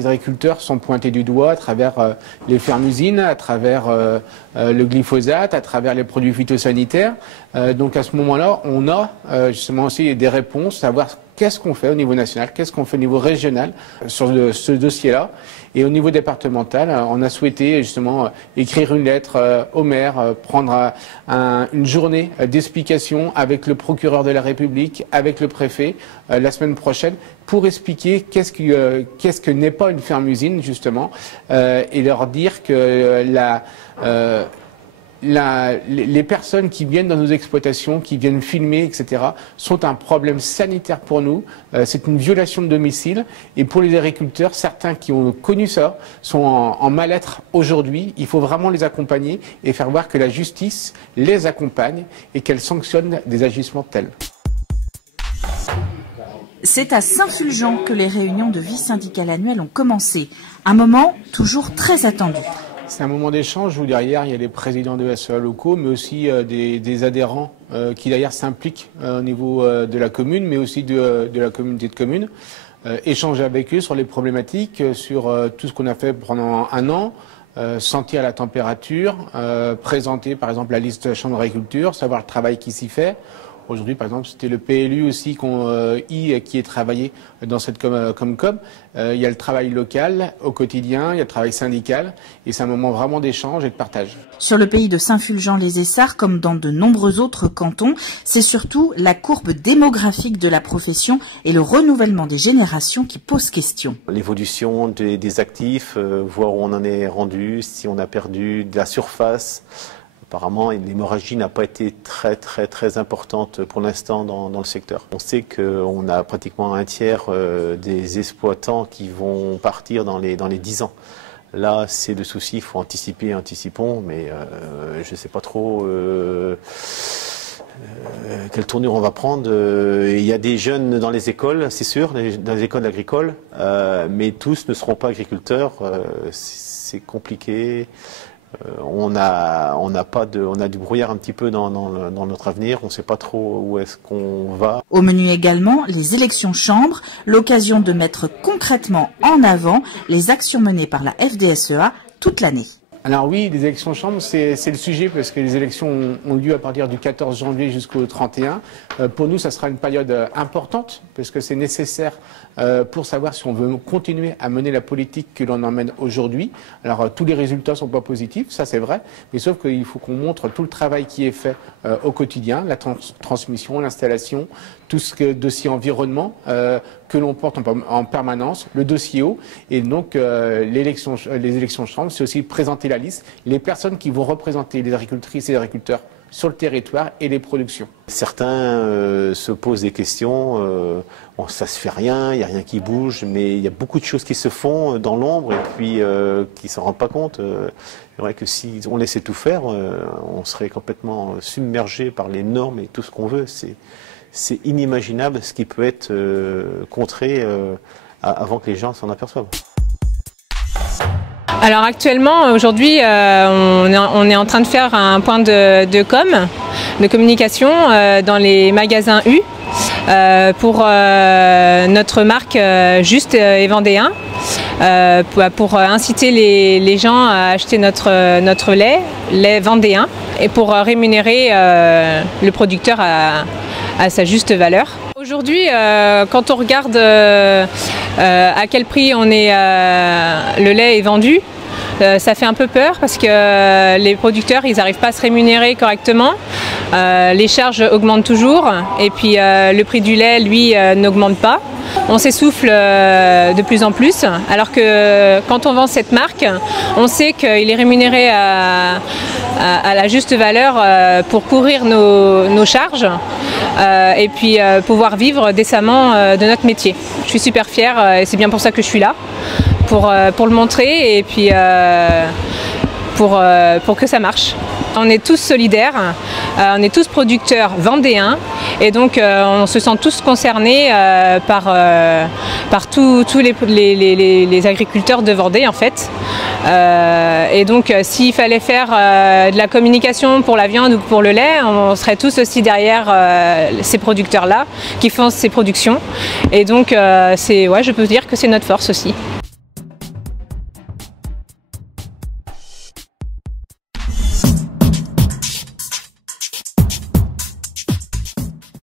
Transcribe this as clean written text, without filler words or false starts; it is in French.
Les agriculteurs sont pointés du doigt à travers les fermes-usines, à travers le glyphosate, à travers les produits phytosanitaires. Donc à ce moment-là, on a justement aussi des réponses, savoir qu'est-ce qu'on fait au niveau national, qu'est-ce qu'on fait au niveau régional sur ce dossier-là. Et au niveau départemental, on a souhaité justement écrire une lettre au maire, prendre une journée d'explication avec le procureur de la République, avec le préfet la semaine prochaine pour expliquer qu'est-ce que n'est pas une ferme-usine justement et leur dire que les personnes qui viennent dans nos exploitations, qui viennent filmer, etc., sont un problème sanitaire pour nous. C'est une violation de domicile. Et pour les agriculteurs, certains qui ont connu ça sont en mal-être aujourd'hui. Il faut vraiment les accompagner et faire voir que la justice les accompagne et qu'elle sanctionne des agissements tels. C'est à Saint-Fulgent que les réunions de vie syndicale annuelles ont commencé. Un moment toujours très attendu. C'est un moment d'échange où derrière il y a les présidents de SEA locaux, mais aussi des adhérents qui derrière s'impliquent au niveau de la commune, mais aussi de la communauté de communes. Échanger avec eux sur les problématiques, sur tout ce qu'on a fait pendant un an, sentir la température, présenter par exemple la liste de la Chambre d'agriculture, savoir le travail qui s'y fait. Aujourd'hui, par exemple, c'était le PLU aussi qui est travaillé dans cette Comcom. Il y a le travail local au quotidien, il y a le travail syndical, et c'est un moment vraiment d'échange et de partage. Sur le pays de Saint-Fulgent-les-Essarts, comme dans de nombreux autres cantons, c'est surtout la courbe démographique de la profession et le renouvellement des générations qui posent question. L'évolution des actifs, voir où on en est rendu, si on a perdu de la surface. Apparemment, l'hémorragie n'a pas été très importante pour l'instant dans le secteur. On sait qu'on a pratiquement un tiers des exploitants qui vont partir dans les 10 ans. Là, c'est le souci, il faut anticiper, anticipons, mais je ne sais pas trop quelle tournure on va prendre. Il y a des jeunes dans les écoles, c'est sûr, dans les écoles agricoles, mais tous ne seront pas agriculteurs. C'est compliqué. On a du brouillard un petit peu dans notre avenir, on ne sait pas trop où est-ce qu'on va. Au menu également, les élections chambres, l'occasion de mettre concrètement en avant les actions menées par la FDSEA toute l'année. Alors oui, les élections chambres, c'est le sujet parce que les élections ont lieu à partir du 14 janvier jusqu'au 31. Pour nous, ça sera une période importante parce que c'est nécessaire pour savoir si on veut continuer à mener la politique que l'on emmène aujourd'hui. Alors tous les résultats ne sont pas positifs, ça c'est vrai, mais sauf qu'il faut qu'on montre tout le travail qui est fait au quotidien, la transmission, l'installation, tout ce dossier environnement que l'on porte en permanence, le dossier eau, et donc les élections chambres, c'est aussi présenter la liste, les personnes qui vont représenter les agricultrices et les agriculteurs sur le territoire et les productions. Certains se posent des questions, ça se fait rien, il n'y a rien qui bouge, mais il y a beaucoup de choses qui se font dans l'ombre et puis qui ne s'en rendent pas compte. C'est vrai que si on laissait tout faire, on serait complètement submergé par les normes et tout ce qu'on veut. C'est inimaginable ce qui peut être contré avant que les gens s'en aperçoivent. Alors actuellement, aujourd'hui, on est en train de faire un point de communication dans les magasins U pour notre marque Juste et Vendéen, pour inciter les gens à acheter notre lait vendéen et pour rémunérer le producteur à sa juste valeur. Aujourd'hui, quand on regarde à quel prix le lait est vendu, ça fait un peu peur parce que les producteurs ils n'arrivent pas à se rémunérer correctement, les charges augmentent toujours et puis le prix du lait lui n'augmente pas. On s'essouffle de plus en plus alors que quand on vend cette marque, on sait qu'il est rémunéré à la juste valeur pour couvrir nos charges et puis pouvoir vivre décemment de notre métier. Je suis super fière et c'est bien pour ça que je suis là, pour le montrer et puis pour que ça marche. On est tous solidaires, on est tous producteurs vendéens et donc on se sent tous concernés par tous les agriculteurs de Vendée en fait. Et donc s'il fallait faire de la communication pour la viande ou pour le lait, on serait tous aussi derrière ces producteurs-là qui font ces productions. Et donc je peux dire que c'est notre force aussi.